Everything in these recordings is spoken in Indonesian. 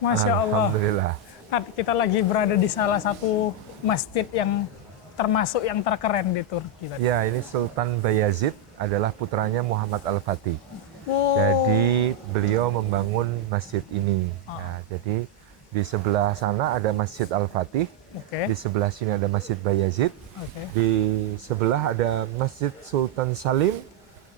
Masya Allah. Alhamdulillah. Nah, kita lagi berada di salah satu masjid yang termasuk yang terkeren di Turki tadi. Ya, ini Sultan Bayazid adalah putranya Muhammad Al-Fatih. Oh. Jadi beliau membangun masjid ini. Nah, jadi di sebelah sana ada Masjid Al-Fatih, di sebelah sini ada Masjid Bayazid, di sebelah ada Masjid Sultan Salim,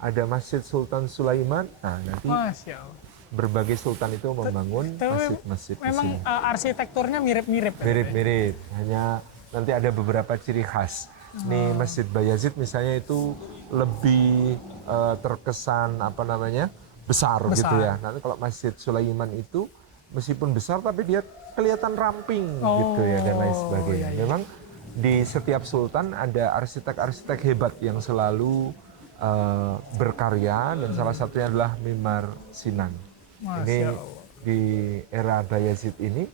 ada Masjid Sultan Sulaiman. Nah, nanti Masya Allah. berbagai sultan itu membangun masjid-masjid di Memang sini. arsitekturnya mirip-mirip. Mirip-mirip, hanya nanti ada beberapa ciri khas. Nih Masjid Bayazid misalnya itu lebih terkesan apa namanya besar gitu ya. Nanti kalau Masjid Sulaiman itu meskipun besar tapi dia kelihatan ramping gitu ya dan lain sebagainya. Iya. Memang di setiap sultan ada arsitek-arsitek hebat yang selalu berkarya dan salah satunya adalah Mimar Sinan. Ini di era Bayazid ini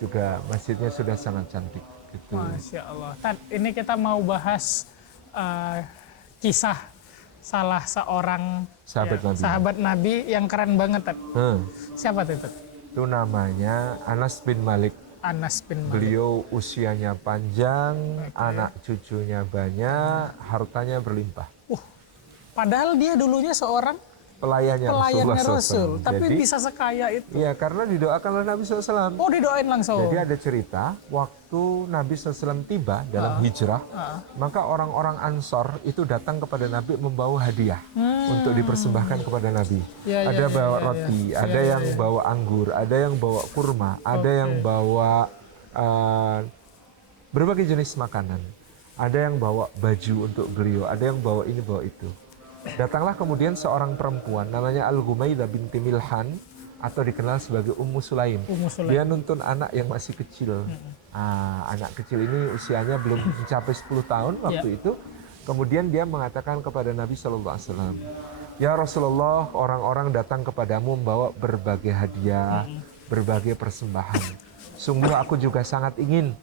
juga masjidnya sudah sangat cantik. Gitu. Masya Allah. Ini kita mau bahas kisah salah seorang sahabat Nabi yang keren banget. Siapa itu? Itu namanya Anas bin Malik. Anas bin Malik. Beliau usianya panjang, anak cucunya banyak, hartanya berlimpah. Padahal dia dulunya seorang pelayannya Rasul. Tapi jadi, bisa sekaya itu. Iya, karena didoakan oleh Nabi SAW. Oh, didoain langsung. Jadi ada cerita, waktu Nabi SAW tiba dalam hijrah, maka orang-orang Ansor itu datang kepada Nabi membawa hadiah untuk dipersembahkan kepada Nabi. Ada bawa roti, ada yang bawa anggur, ada yang bawa kurma, ada yang bawa berbagai jenis makanan. Ada yang bawa baju untuk beliau, ada yang bawa ini, bawa itu. Datanglah kemudian seorang perempuan namanya Al-Gumaidah binti Milhan atau dikenal sebagai Ummu Sulaim. Dia nuntun anak yang masih kecil. Anak kecil ini usianya belum mencapai 10 tahun waktu itu. Kemudian dia mengatakan kepada Nabi SAW, "Ya Rasulullah, orang-orang datang kepadamu membawa berbagai hadiah, berbagai persembahan. Sungguh aku juga sangat ingin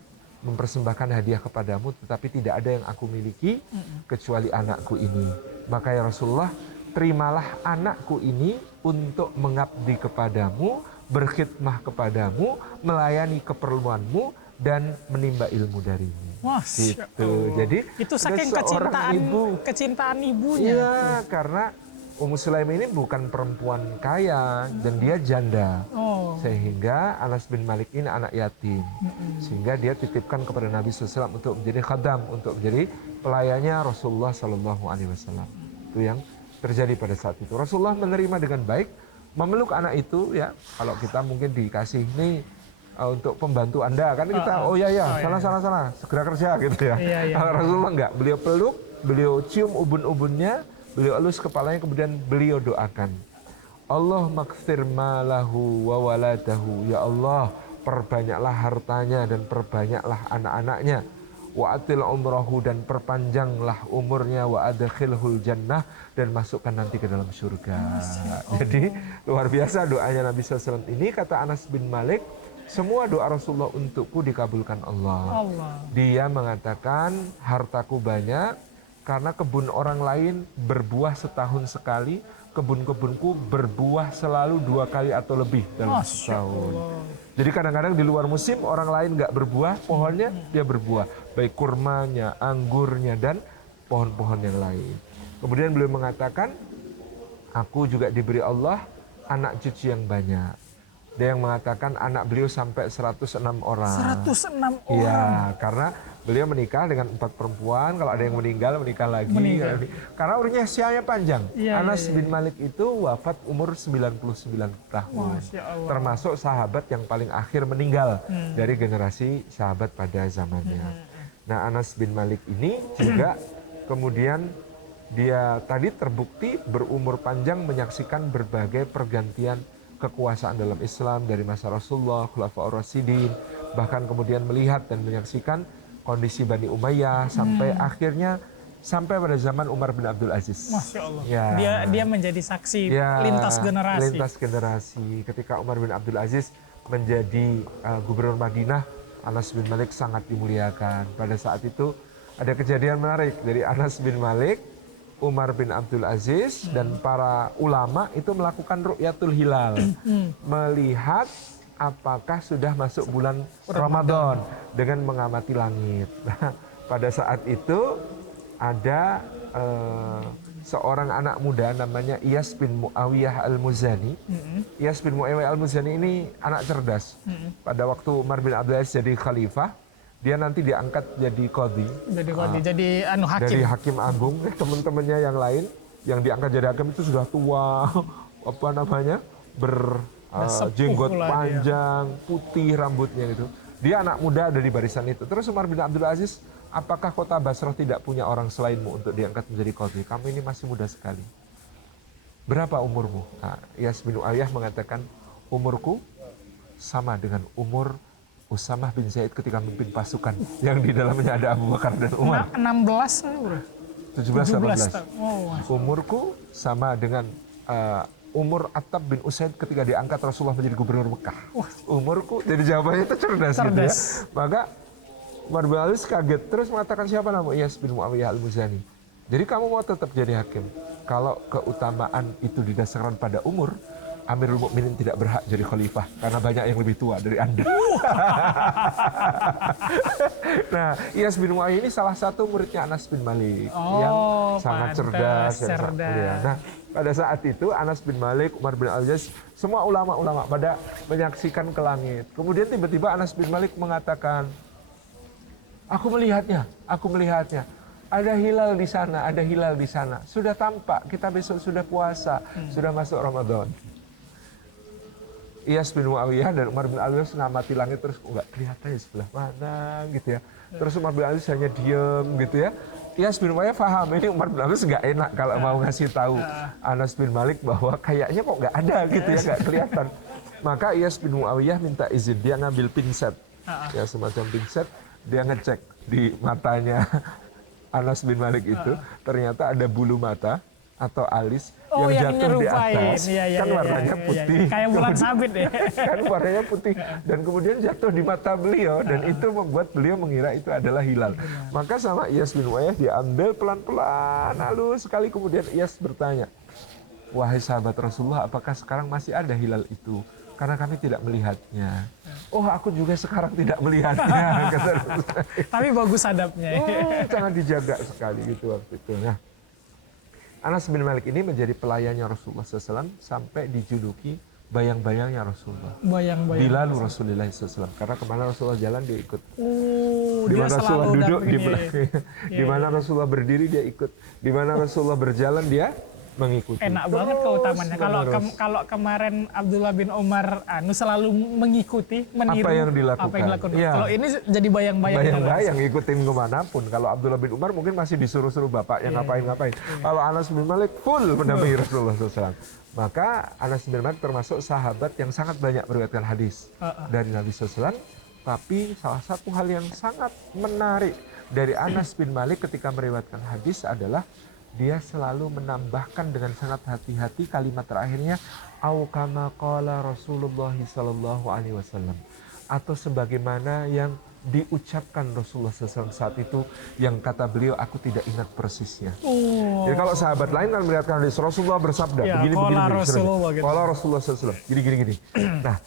mempersembahkan hadiah kepadamu, tetapi tidak ada yang aku miliki kecuali anakku ini. Maka ya Rasulullah, terimalah anakku ini untuk mengabdi kepadamu, berkhidmah kepadamu, melayani keperluanmu, dan menimba ilmu darimu." Gitu. Jadi itu saking kecintaan ibunya. Iya, karena Ummu Sulaim ini bukan perempuan kaya dan dia janda. Sehingga Anas bin Malik ini anak yatim. Sehingga dia titipkan kepada Nabi SAW untuk menjadi khadam, untuk menjadi pelayannya Rasulullah SAW. Itu yang terjadi pada saat itu. Rasulullah menerima dengan baik, memeluk anak itu ya. Kalau kita mungkin dikasih nih untuk pembantu Anda, kan kita sana, segera kerja gitu ya. Rasulullah enggak, beliau peluk, beliau cium ubun-ubunnya, beliau elus kepalanya, kemudian beliau doakan, Allah maghfir malahu wa waladahu. Ya Allah, perbanyaklah hartanya dan perbanyaklah anak-anaknya. Wa atil umrahu, dan perpanjanglah umurnya. Wa adkhilhul jannah, dan masukkan nanti ke dalam surga. Jadi luar biasa doanya Nabi SAW ini. Kata Anas bin Malik, semua doa Rasulullah untukku dikabulkan Allah. Dia mengatakan hartaku banyak karena kebun orang lain berbuah setahun sekali, kebun-kebunku berbuah selalu 2 kali atau lebih dalam setahun. Jadi kadang-kadang di luar musim orang lain nggak berbuah, pohonnya dia berbuah, baik kurmanya, anggurnya, dan pohon-pohon yang lain. Kemudian beliau mengatakan, aku juga diberi Allah anak cucu yang banyak. Dia yang mengatakan anak beliau sampai 106 orang. 106 orang? Iya, karena beliau menikah dengan 4 perempuan. Kalau ada yang meninggal, menikah lagi. Karena usianya panjang. Anas bin Malik itu wafat umur 99 tahun. Termasuk sahabat yang paling akhir meninggal dari generasi sahabat pada zamannya. Nah, Anas bin Malik ini juga kemudian dia tadi terbukti berumur panjang, menyaksikan berbagai pergantian kekuasaan dalam Islam dari masa Rasulullah, Khulafaur Rasyidin, bahkan kemudian melihat dan menyaksikan kondisi Bani Umayyah sampai akhirnya sampai pada zaman Umar bin Abdul Aziz. Masya Allah. Dia menjadi saksi lintas generasi. Lintas generasi. Ketika Umar bin Abdul Aziz menjadi gubernur Madinah, Anas bin Malik sangat dimuliakan. Pada saat itu ada kejadian menarik dari Anas bin Malik, Umar bin Abdul Aziz dan para ulama itu melakukan ru'yatul hilal, melihat apakah sudah masuk bulan Ramadan dengan mengamati langit. Nah, pada saat itu ada seorang anak muda namanya Iyas bin Muawiyah al-Muzani. Iyas bin Muawiyah al-Muzani ini anak cerdas. Pada waktu Umar bin Abdul Aziz jadi khalifah, dia nanti diangkat jadi qadhi. Jadi qadhi, jadi hakim. Dari hakim agung. Teman-temannya yang lain yang diangkat jadi hakim itu sudah tua, apa namanya, berjenggot panjang, putih rambutnya gitu. Dia anak muda dari barisan itu. Terus Umar bin Abdul Aziz, apakah kota Basrah tidak punya orang selainmu untuk diangkat menjadi qadhi? Kamu ini masih muda sekali. Berapa umurmu? Nah, Iyas bin Muawiyah mengatakan, umurku sama dengan umur Usamah bin Zaid ketika memimpin pasukan yang di dalamnya ada Abu Bakar dan Umar. 16 bro. 17-18. Umurku sama dengan umur Attab bin Usaid ketika diangkat Rasulullah menjadi gubernur Mekah. Umurku, jadi jawabannya itu cerdas. Gitu ya. Maka Umar bin Aziz kaget terus mengatakan, siapa nama Iyas bin Muawiyah al-Muzani. Jadi kamu mau tetap jadi hakim. Kalau keutamaan itu didasarkan pada umur, Amirul Mukminin tidak berhak jadi khalifah karena banyak yang lebih tua dari Anda. Nah, Iyas bin Muawiyah ini salah satu muridnya Anas bin Malik yang sangat cerdas dan sangat mulia. Nah, pada saat itu Anas bin Malik, Umar bin Al-Aziz, semua ulama-ulama pada menyaksikan ke langit. Kemudian tiba-tiba Anas bin Malik mengatakan, aku melihatnya. Ada hilal di sana, ada hilal di sana. Sudah tampak, kita besok sudah puasa, sudah masuk Ramadan. Iyas bin Muawiyah dan Umar bin Al-Aziz mengamati langit terus nggak kelihatan ya sebelah mana gitu ya. Terus Umar bin Al-Aziz hanya diem gitu ya. Iyas bin Muawiyah paham ini Umar bin Al-Aziz nggak enak kalau mau ngasih tahu Anas bin Malik bahwa kayaknya kok nggak ada gitu ya, nggak kelihatan. Maka Iyas bin Muawiyah minta izin, dia ngambil pinset, ya semacam pinset, dia ngecek di matanya Anas bin Malik itu, ternyata ada bulu mata atau alis yang jatuh di atas, kan warnanya putih. Kayak bulan sabit ya. Kan warnanya putih. Dan kemudian jatuh di mata beliau, dan itu membuat beliau mengira itu adalah hilal. Maka sama Iyas bin Muawiyah diambil pelan-pelan, halus sekali. Kemudian Iyas bertanya, wahai sahabat Rasulullah, apakah sekarang masih ada hilal itu? Karena kami tidak melihatnya. Oh, aku juga sekarang tidak melihatnya. Kata tapi bagus adabnya. Sangat dijaga sekali gitu waktu itu. Nah, Anas bin Malik ini menjadi pelayannya Rasulullah SAW sampai dijuluki bayang-bayangnya Rasulullah. Bayang-bayang. Bilalu Rasulullah SAW. Karena kemana Rasulullah jalan dia ikut. Di mana Rasulullah duduk di belakang. Di mana Rasulullah berdiri dia ikut. Di mana Rasulullah berjalan dia mengikuti. Enak banget keutamannya. Kalau kemarin Abdullah bin Umar selalu mengikuti, meniru apa yang dilakukan. Ya. Kalau ini jadi bayang-bayang. Bayang-bayang ngikutin kemanapun. Kalau Abdullah bin Umar mungkin masih disuruh-suruh bapak yang ngapain-ngapain. Kalau Anas bin Malik full mendampingi Rasulullah SAW. Maka Anas bin Malik termasuk sahabat yang sangat banyak meriwayatkan hadis dari Nabi SAW. Tapi salah satu hal yang sangat menarik dari Anas bin Malik ketika meriwayatkan hadis adalah dia selalu menambahkan dengan sangat hati-hati kalimat terakhirnya, au kama qala Rasulullah sallallahu alaihi wasallam, atau sebagaimana yang diucapkan Rasulullah SAW saat itu, yang kata beliau aku tidak ingat persisnya. Jadi kalau sahabat lain kan melihatkan hadis Rasulullah bersabda begini. Qala Rasulullah SAW gini. Nah,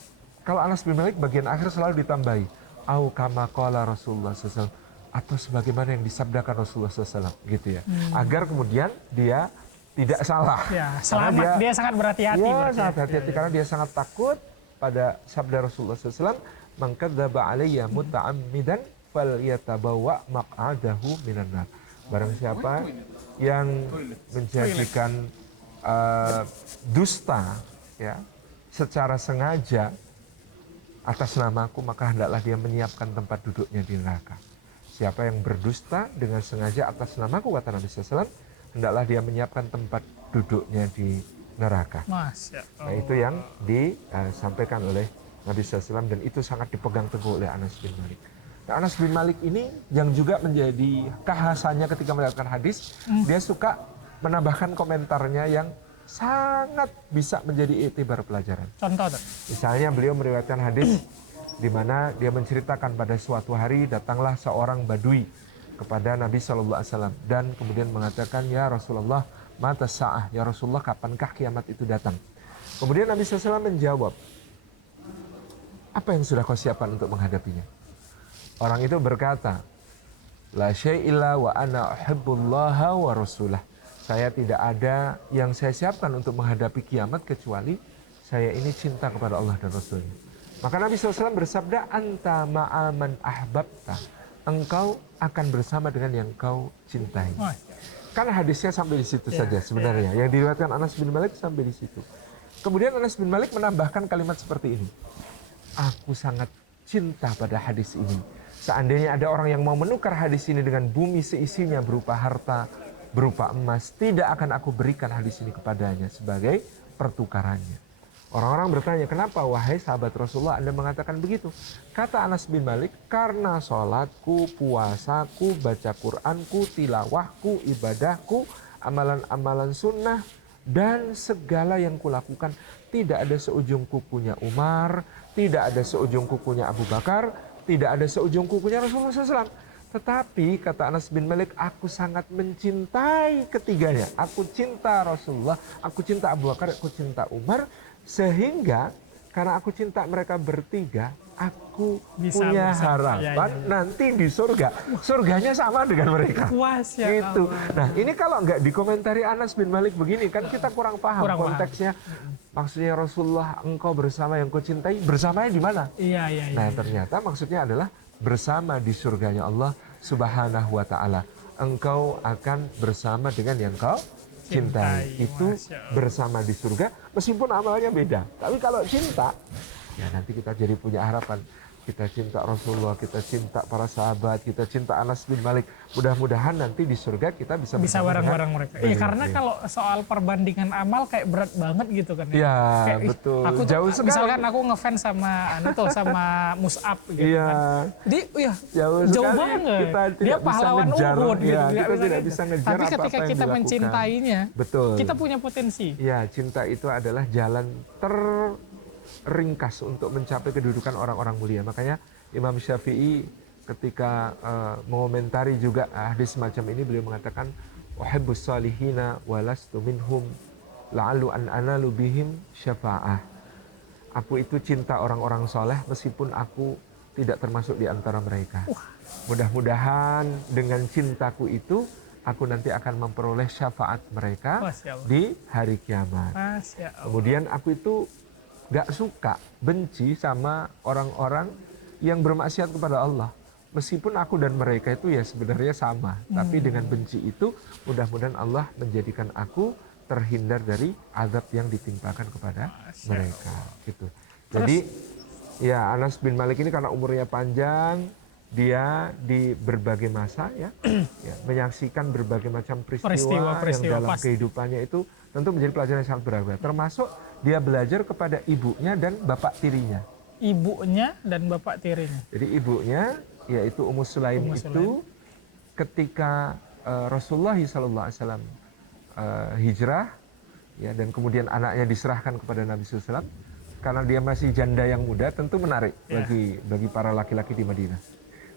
kalau Anas bin Malik bagian akhir selalu ditambahi au kama qala Rasulullah SAW, atau sebagaimana yang disabdakan Rasulullah SAW gitu ya, agar kemudian dia tidak salah. Ya, selamat, dia sangat berhati-hati. Ya, sangat hati-hati karena dia sangat takut pada sabda Rasulullah SAW, man kadzdzaba alayya muta'ammidan falyatabawa maq'adahu minan nar. Barang siapa yang menjadikan dusta ya secara sengaja atas namaku, maka hendaklah dia menyiapkan tempat duduknya di neraka. Siapa yang berdusta dengan sengaja atas namaku, kata Nabi SAW, hendaklah dia menyiapkan tempat duduknya di neraka. Nah, itu yang disampaikan oleh Nabi SAW, dan itu sangat dipegang teguh oleh Anas bin Malik. Nah, Anas bin Malik ini yang juga menjadi kekhasannya ketika melihatkan hadis, dia suka menambahkan komentarnya yang sangat bisa menjadi iktibar pelajaran. Contoh, misalnya beliau meriwayatkan hadis di mana dia menceritakan pada suatu hari datanglah seorang badui kepada Nabi SAW dan kemudian mengatakan, ya Rasulullah, mata sa'ah, ya Rasulullah, kapankah kiamat itu datang? Kemudian Nabi SAW menjawab, Apa yang sudah kau siapkan untuk menghadapinya? Orang itu berkata, la syai'illa wa ana uhibbullaha wa rasulah. Saya tidak ada yang saya siapkan untuk menghadapi kiamat kecuali saya ini cinta kepada Allah dan Rasulnya. Maka Nabi SAW bersabda, anta ma'aman ahbabta. Engkau akan bersama dengan yang kau cintai. Kan hadisnya sampai di situ saja sebenarnya. Yang diriwayatkan Anas bin Malik sampai di situ. Kemudian Anas bin Malik menambahkan kalimat seperti ini. Aku sangat cinta pada hadis ini. Seandainya ada orang yang mau menukar hadis ini dengan bumi seisinya berupa harta, berupa emas, tidak akan aku berikan hadis ini kepadanya sebagai pertukarannya. Orang-orang bertanya, kenapa wahai sahabat Rasulullah Anda mengatakan begitu? Kata Anas bin Malik, karena sholatku, puasaku, baca Qur'anku, tilawahku, ibadahku, amalan-amalan sunnah, dan segala yang kulakukan tidak ada seujung kukunya Umar, tidak ada seujung kukunya Abu Bakar, tidak ada seujung kukunya Rasulullah SAW. Tetapi kata Anas bin Malik, aku sangat mencintai ketiganya. Aku cinta Rasulullah, aku cinta Abu Bakar, aku cinta Umar. Sehingga karena aku cinta mereka bertiga, aku punya harapan nanti di surga. Surganya sama dengan mereka. Puas ya gitu. Nah ini kalau nggak dikomentari Anas bin Malik begini, kan kita kurang paham konteksnya. Maksudnya Rasulullah, engkau bersama yang kau cintai, bersamanya di mana? Iya. Nah ternyata maksudnya adalah bersama di surganya Allah Subhanahu wa Ta'ala. Engkau akan bersama dengan yang kau cintai. Itu bersama di surga, meskipun amalnya beda. Tapi kalau cinta, ya nanti kita jadi punya harapan. Kita cinta Rasulullah, kita cinta para sahabat, kita cinta Anas bin Malik. Mudah-mudahan nanti di surga kita bisa bareng-bareng mereka. Iya, karena kalau soal perbandingan amal kayak berat banget gitu kan. Iya, betul. Aku jauh sekali. Misalkan aku ngefans sama Mus'ab gitu kan. Jauh banget. Dia pahlawan Uhud gitu. Kita tidak bisa ngejar. Tapi ketika kita mencintainya, betul, kita punya potensi. Iya, cinta itu adalah jalan ringkas untuk mencapai kedudukan orang-orang mulia. Makanya Imam Syafi'i ketika mengomentari juga hadis semacam ini, beliau mengatakan uhibbus salihina walastu minhum la'allu an analu bihim syafa'ah. Aku itu cinta orang-orang soleh meskipun aku tidak termasuk di antara mereka. Mudah-mudahan dengan cintaku itu aku nanti akan memperoleh syafaat mereka di hari kiamat. Kemudian aku itu gak suka, benci sama orang-orang yang bermaksiat kepada Allah. Meskipun aku dan mereka itu ya sebenarnya sama. Tapi dengan benci itu mudah-mudahan Allah menjadikan aku terhindar dari azab yang ditimpakan kepada mereka. Gitu. Jadi ya Anas bin Malik ini karena umurnya panjang, dia di berbagai masa ya menyaksikan berbagai macam peristiwa yang dalam kehidupannya itu tentu menjadi pelajaran yang sangat berharga. Termasuk dia belajar kepada ibunya dan bapak tirinya. Ibunya dan bapak tirinya. Jadi ibunya yaitu Ummu Sulaim itu ketika Rasulullah SAW hijrah ya, dan kemudian anaknya diserahkan kepada Nabi SAW, karena dia masih janda yang muda, tentu menarik bagi para laki-laki di Madinah.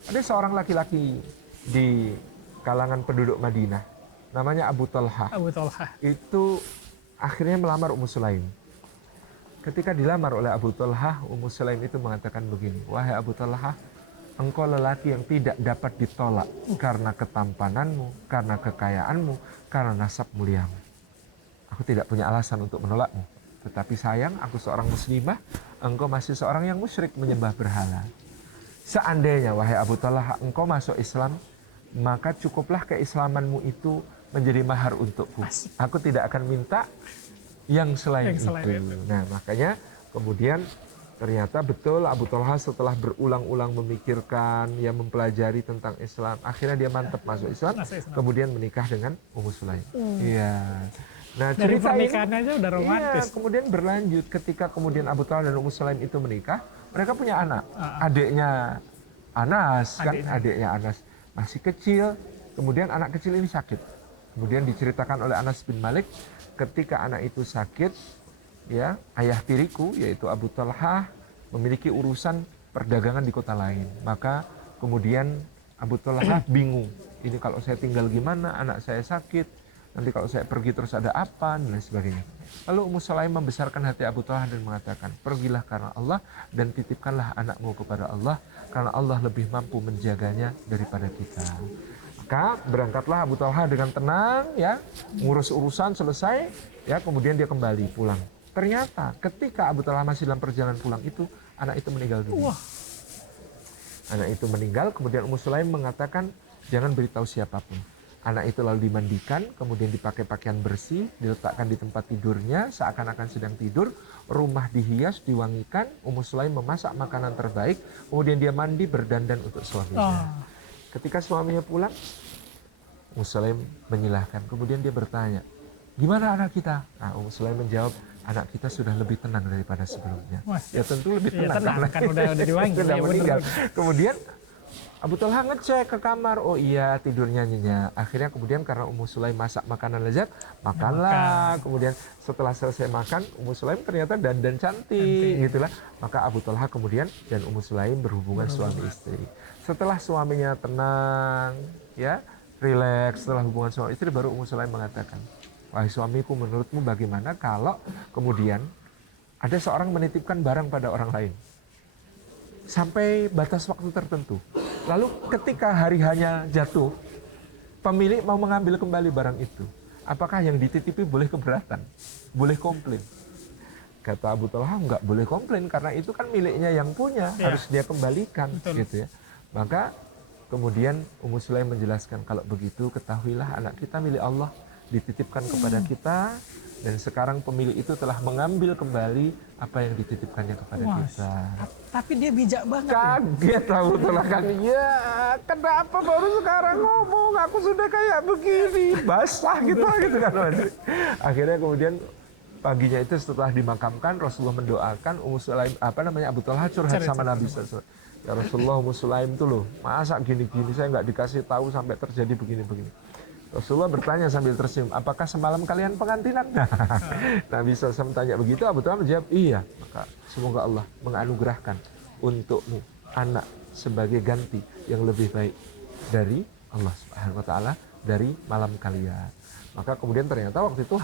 Ada seorang laki-laki di kalangan penduduk Madinah, namanya Abu Talha. Itu akhirnya melamar Ummu Sulaim. Ketika dilamar oleh Abu Talha, Ummu Sulaim itu mengatakan begini, wahai Abu Talha, engkau lelaki yang tidak dapat ditolak karena ketampananmu, karena kekayaanmu, karena nasab muliamu. Aku tidak punya alasan untuk menolakmu. Tetapi sayang, aku seorang muslimah, engkau masih seorang yang musyrik menyembah berhala. Seandainya, wahai Abu Talha, engkau masuk Islam, maka cukuplah keislamanmu itu menjadi mahar untukku. Aku tidak akan minta yang selain itu. Nah, makanya kemudian ternyata betul Abu Talha setelah berulang-ulang memikirkan, ya mempelajari tentang Islam, akhirnya dia mantap masuk Islam, kemudian menikah dengan Ummu Sulaim. Iya. Nah, dari pernikahannya aja udah romantis. Iya, kemudian berlanjut ketika kemudian Abu Talha dan Ummu Sulaim itu menikah, mereka punya anak. Adiknya Anas, adiknya Anas masih kecil, kemudian anak kecil ini sakit. Kemudian diceritakan oleh Anas bin Malik, ketika anak itu sakit, ya ayah tiriku yaitu Abu Talha memiliki urusan perdagangan di kota lain. Maka kemudian Abu Talha bingung, ini kalau saya tinggal gimana, anak saya sakit, nanti kalau saya pergi terus ada apa, dan lain sebagainya. Lalu Ummu Sulaim membesarkan hati Abu Talha dan mengatakan, pergilah karena Allah dan titipkanlah anakmu kepada Allah, karena Allah lebih mampu menjaganya daripada kita. Maka berangkatlah Abu Talha dengan tenang, ya, ngurus urusan selesai, ya, kemudian dia kembali pulang. Ternyata ketika Abu Talha masih dalam perjalanan pulang itu, anak itu meninggal dunia. Anak itu meninggal, kemudian Ummu Sulaim mengatakan, jangan beritahu siapapun. Anak itu lalu dimandikan, kemudian dipakai pakaian bersih, diletakkan di tempat tidurnya, seakan-akan sedang tidur, rumah dihias, diwangikan, Ummu Sulaim memasak makanan terbaik, kemudian dia mandi, berdandan untuk suaminya. Ketika suaminya pulang, Ummu Sulaim menyilahkan, kemudian dia bertanya, gimana anak kita? Nah, Ummu Sulaim menjawab, anak kita sudah lebih tenang daripada sebelumnya. Ya tentu lebih tenang, kan udah diwangi. Sudah meninggal. Kemudian Abu Talha ngecek ke kamar, oh iya tidurnya nyenyak. Akhirnya kemudian karena Ummu Sulaim masak makanan lezat, makanlah. Kemudian setelah selesai makan, Ummu Sulaim ternyata dandan cantik gitulah. Maka Abu Talha kemudian dan Ummu Sulaim berhubungan suami istri. Setelah suaminya tenang, ya, rileks setelah hubungan suami istri, baru Ummu Sulaim mengatakan, wahai suamiku, menurutmu bagaimana kalau kemudian ada seorang menitipkan barang pada orang lain sampai batas waktu tertentu. Lalu ketika hari hanya jatuh, pemilik mau mengambil kembali barang itu. Apakah yang dititipi boleh keberatan? Boleh komplain? Kata Abu Talha, enggak boleh komplain karena itu kan miliknya yang punya, harus dia kembalikan. Gitu ya. Maka kemudian Ummu Sulaim menjelaskan, kalau begitu ketahuilah anak kita milik Allah, dititipkan kepada kita, dan sekarang pemilik itu telah mengambil kembali apa yang dititipkannya kepada kita. Tapi dia bijak banget. Kaget Abu Talha kan, ya kenapa baru sekarang ngomong, aku sudah kayak begini, basah gitu kan. Akhirnya kemudian paginya itu setelah dimakamkan, Rasulullah mendoakan, Ummu Sulaim, Abu Talha curhat sama Nabi SAW. Ya Rasulullah, Ummu Sulaim tuh loh, masa gini-gini saya nggak dikasih tahu sampai terjadi begini-begini. Rasulullah bertanya sambil tersenyum, apakah semalam kalian pengantinan? Nabi SAW tanya begitu, Abu Talha menjawab, iya. Maka semoga Allah menganugerahkan untukmu anak sebagai ganti yang lebih baik dari Allah Subhanahu wa Ta'ala dari malam kalian. Maka kemudian ternyata waktu itu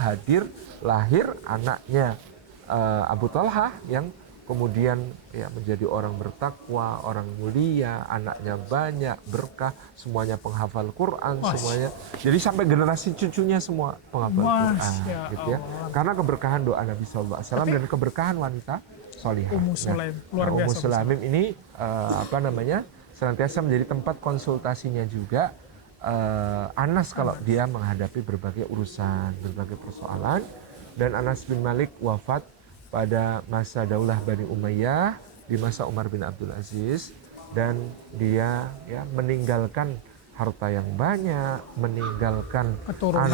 lahir anaknya Abu Talha yang kemudian ya menjadi orang bertakwa, orang mulia, anaknya banyak, berkah, semuanya penghafal Quran, semuanya. Jadi sampai generasi cucunya semua penghafal Quran, gitu ya. Karena keberkahan doa Nabi SAW dan keberkahan wanita solihah. Ummu Sulaim, luar biasa. Ummu Sulaim ini senantiasa menjadi tempat konsultasinya juga Anas kalau dia menghadapi berbagai urusan, berbagai persoalan. Dan Anas bin Malik wafat pada masa Daulah Bani Umayyah di masa Umar bin Abdul Aziz, dan dia ya meninggalkan harta yang banyak, meninggalkan keturunan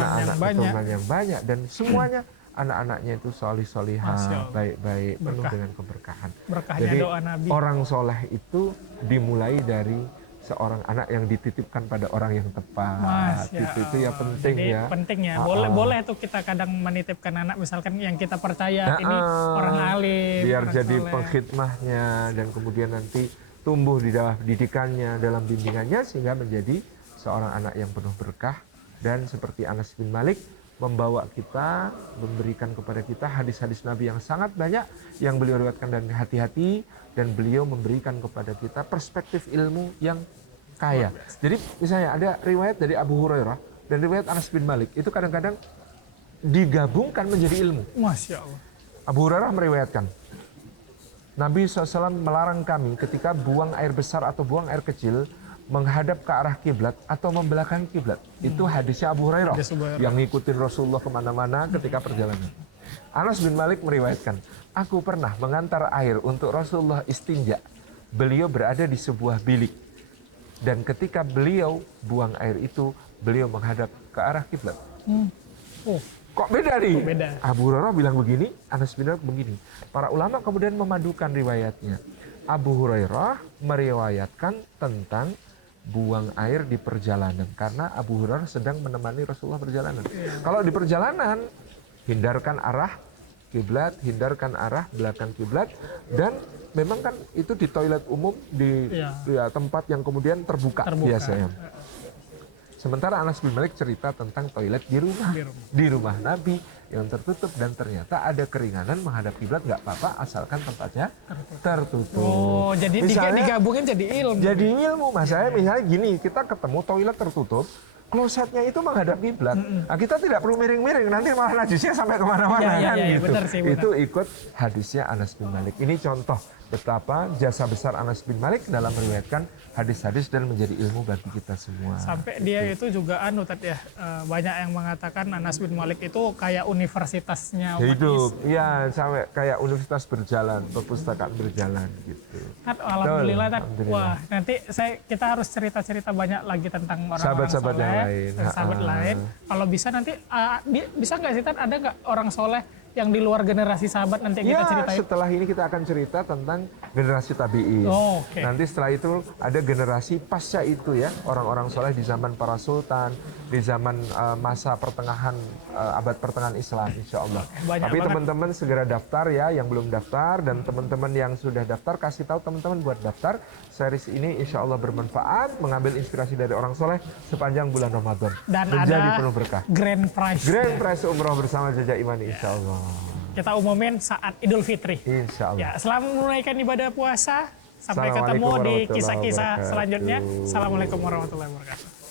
yang banyak, dan semuanya anak-anaknya itu solih-solihah, baik-baik, penuh dengan keberkahan. Jadi doa Nabi. Orang soleh itu dimulai dari seorang anak yang dititipkan pada orang yang tepat. Itu ya penting. Jadi, ya. Penting ya. Boleh tuh kita kadang menitipkan anak, misalkan yang kita percaya ini orang alim, biar orang jadi soleh, pengkhidmahnya, dan kemudian nanti tumbuh di dalam didikannya, dalam bimbingannya, sehingga menjadi seorang anak yang penuh berkah. Dan seperti Anas bin Malik membawa kita, memberikan kepada kita hadis-hadis Nabi yang sangat banyak yang beliau riwayatkan dan hati-hati, dan beliau memberikan kepada kita perspektif ilmu yang kaya. Jadi misalnya ada riwayat dari Abu Hurairah dan riwayat Anas bin Malik, itu kadang-kadang digabungkan menjadi ilmu. Masya Allah. Abu Hurairah meriwayatkan, Nabi SAW melarang kami ketika buang air besar atau buang air kecil menghadap ke arah kiblat atau membelakangi kiblat. Itu hadisnya Abu Hurairah yang ngikutin Rasulullah kemana-mana ketika perjalanan. Anas bin Malik meriwayatkan, aku pernah mengantar air untuk Rasulullah istinja. Beliau berada di sebuah bilik, dan ketika beliau buang air itu, beliau menghadap ke arah kiblat. Kok beda nih? Beda. Abu Hurairah bilang begini, Anas bin Malik begini. Para ulama kemudian memadukan riwayatnya. Abu Hurairah meriwayatkan tentang buang air di perjalanan, karena Abu Hurairah sedang menemani Rasulullah perjalanan. Kalau di perjalanan, hindarkan arah kiblat, hindarkan arah belakang kiblat, dan memang kan itu di toilet umum, di tempat yang kemudian terbuka biasanya. Sementara Anas bin Malik cerita tentang toilet di rumah Nabi yang tertutup, dan ternyata ada keringanan menghadap kiblat nggak apa-apa asalkan tempatnya tertutup. Oh, jadi misalnya, digabungin jadi ilmu. Jadi ilmu, misalnya gini, kita ketemu toilet tertutup, klosetnya itu menghadap kiblat. Nah, kita tidak perlu miring-miring, nanti malah najisnya sampai kemana-mana kan gitu. Benar sih, benar. Itu ikut hadisnya Anas bin Malik. Ini contoh betapa jasa besar Anas bin Malik dalam meriwayatkan hadis-hadis dan menjadi ilmu bagi kita semua. Sampai dia itu juga banyak yang mengatakan Anas bin Malik itu kayak universitasnya umat hidup. Iya, sampai kayak universitas berjalan, perpustakaan berjalan gitu. Alhamdulillah, wah nanti kita harus cerita-cerita banyak lagi tentang orang-orang sahabat-sahabat yang lain. Sahabat lain. Kalau bisa nanti bisa nggak sih Tan, ada nggak orang soleh yang di luar generasi sahabat nanti kita ceritain? Setelah ini kita akan cerita tentang generasi tabi'in. Nanti setelah itu ada generasi pasca itu ya, orang-orang soleh di zaman para sultan, di zaman masa pertengahan abad pertengahan Islam, insya Allah. Tapi teman-teman segera daftar ya, yang belum daftar, dan teman-teman yang sudah daftar kasih tahu teman-teman buat daftar. Series ini insya Allah bermanfaat, mengambil inspirasi dari orang soleh sepanjang bulan Ramadan. Dan menjadi ada penuh berkah. Grand Prize Umroh bersama Jajak Imani, insya Allah. Kita umumin saat Idul Fitri. Insya Allah. Ya, selamat menunaikan ibadah puasa. Sampai ketemu di kisah-kisah selanjutnya. Assalamualaikum warahmatullahi wabarakatuh.